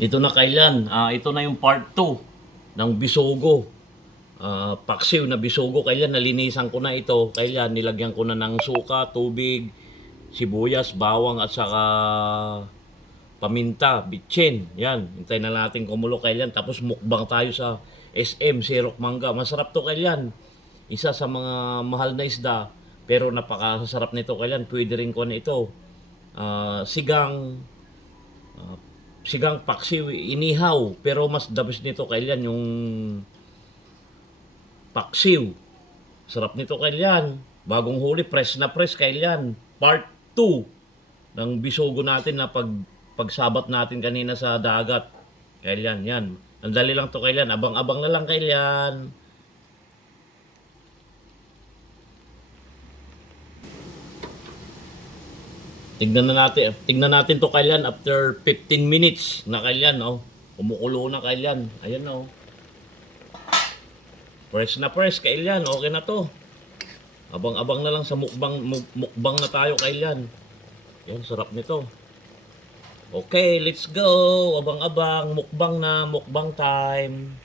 Ito na kailan, ito na yung part 2 ng bisogo. Paksiw na bisogo, kailan nalinisan ko na ito, kailan nilagyan ko na ng suka, tubig, sibuyas, bawang at saka paminta, bitchin. Yan, hintayin na natin kumulo kailan. Tapos mukbang tayo sa SM, Sirok Mangga. Masarap to kailan. Isa sa mga mahal na isda, pero napakasarap nito kailan. Pwede rin ko na ito. Sigang sigang paksiw, inihaw, pero mas the best nito kailan yung paksiw. Sarap nito kailan. Bagong huli, press na press kailan. Part 2 ng bisogo natin na pagsabat natin kanina sa dagat. Kailan yan. Ang dali lang to kailan. Abang-abang na lang kailan. Tignan natin to kailan after 15 minutes na kailan, oh. Kumukulo na kailan. Ayan, oh. Press na press kailan. Okay na to. Abang-abang na lang sa mukbang na tayo kailan. Yan, sarap nito. Okay, let's go. Abang-abang, mukbang na, mukbang time.